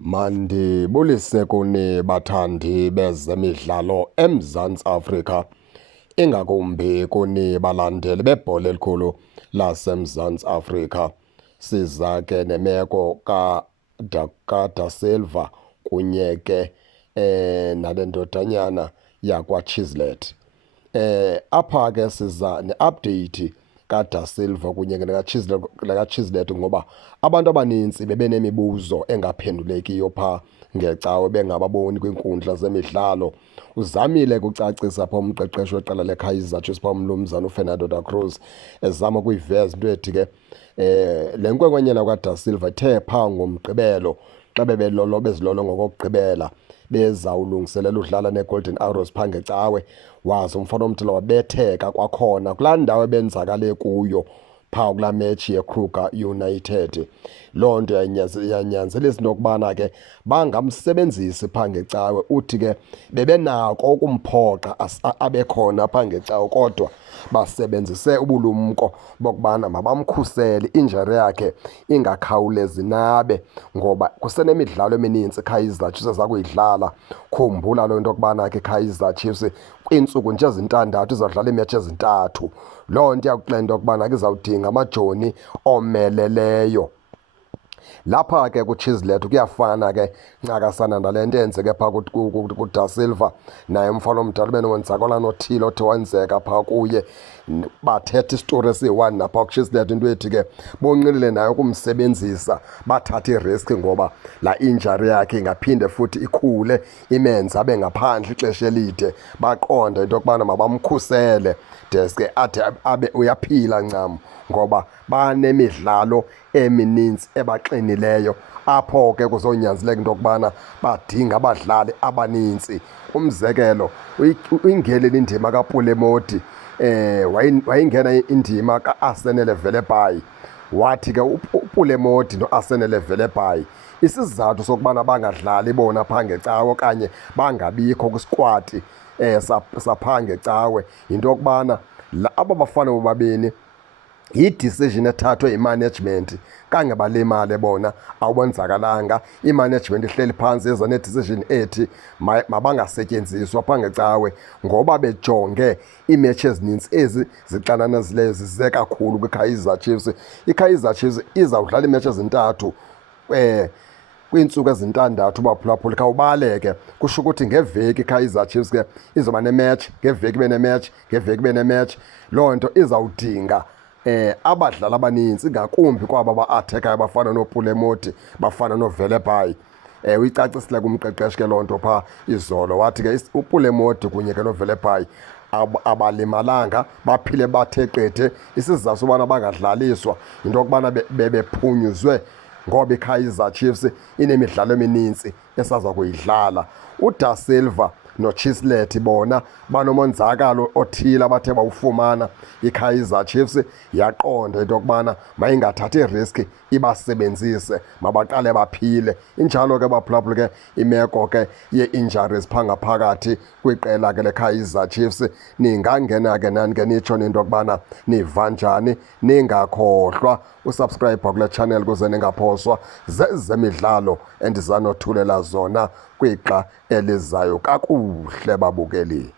Mandibulise kuni bathandi bezemidlalo eMzantsi Afrika, ingakumbi kuni balandeli bebhola elikhulu laseMzantsi Afrika. Siza ke nemeko Da Silva kunye ke nale ndodanyana yakwaChislet. Apha ke siza neupdate kaDa Silva kunye nekaChislet ngoba abantu abaninzi bebenemibuzo engaphendulekiyo pha ngecawe bengababoni kwinkundla zemidlalo. Uzamile kucacisa pha umqeqeshi weqela leKaizer Chiefs pha uMnumzana uFernando da Cruz ezama ukuyiveza into ethi ke le nkwenkwenyana kaDa Silva ithe pha ngomgqibelo xa bezilolonga ngokugqibela bezawulungiselela udlala neGolden Arrows pha ngecawe, wazi umfana omthile wabetheka kwakhona kulaa ndawo ebenzakale kuyo phaa kulaa metshi yeKruger United. Loo nto yanyanzelisa into yokubana ke bangamsebenzisi phaa ngecawe. Uthi ke bebenako ukumphoxa abekhona phaa ngecawe kodwa basebenzise ubulumko bokubana mabamkhusele injury yakhe ingakhawulezi nabe, ngoba kusenemidlalo eminintsi iKaizer Chiefs eza kuyidlala. Khumbula loo nto yokubana ke iKaizer Chiefs kwiintsuku nje ezintandathu izawudlala iimetshi ezintathu. Loo nto iyakuxela into yokubana ke izawudinga amajoni omeleleyo. Lapha ke kuChislet kuyafana ke ncakasana nale nto yenzeke phaa kuDa Silva, naye umfana omdala benomonzakala nothile othi wenzeka phaa kuye. Bathetha isitori esiyi-one napha kuChislet, into ethi ke bonqinile naye ukumsebenzisa, bathatha iriski ngoba laa injury yakhe ingaphinde futhi ikhule imenze abe ngaphandle ixesha elide. Baqonda into yokubana mabamkhusele deske athi abe uyaphila ncam, ngoba banemidlalo eminintsi ebaxinileyo apho ke kuzonyanzeleka into yokubana badinga abadlali abanintsi. Umzekelo, uyingenile indima kaPulemoti, wayingena indima kaArsenal Velebhayi. Wathi ke uPulemoti noArsenal Velebhayi isizathu sokubana bangadlali bona phaa ngecawe okanye bangabikho kwiskwati saphaa ngecawe yinto yokubana aba bafana bobabini yi-decision ethathwe yimanagement. Kange balimale bona awonzakalanga, imanagement ihleli phantsi eza ne-decision ethi mabangasetyenziswa phaa ngecawe ngoba bejonge iimetshi ezininzi ezi zixananazileyo zize kakhulu kwiKaizer Chiefs. IKaizer Chiefs izawudlala iimetshi ezintathu kwiintsuku ezintandathu baphulaphula. Khawubaleke, kusho ukuthi ngeveki iKaizer Chiefs ke izoba nemetshi, ngeveki ibe nemetshi, ngeveki ibe nemetshi. Loo nto izawudinga abadlali abanintsi, ngakumbi kwaba ba-athekayo bafana nooPulemoti, bafana noVelebhayi. Uyicacisile kumqeqeshi ke loo nto phaa izolo, wathi ke uPulemoti kunye ke noVelebhayi abalimalanga, baphile bathe qethe. Isizathu sobana bangadlaliswa yinto yokubana bephunyuzwe ngoba iKaizer Chiefs inemidlalo eminintsi esaza kuyidlala. uDa Silva noChislet bona banomonzakalo othile abathe bawufumana. iKaizer Chiefs yaqonda into yokubana mayingathathi iriski ibasebenzise, mabaqale baphile. Injalo ke baphulaphula ke imeko ke ye-injuries phaa ngaphakathi kwiqela ke leKaizer Chiefs. Ningangena ke nani ke nitsho nento yokubana niva njani. Ningakhohlwa usubscribe kule channel kuze ningaphoswa zezemidlalo endizanothulela zona kwixa elizayo kakuhle babukeli.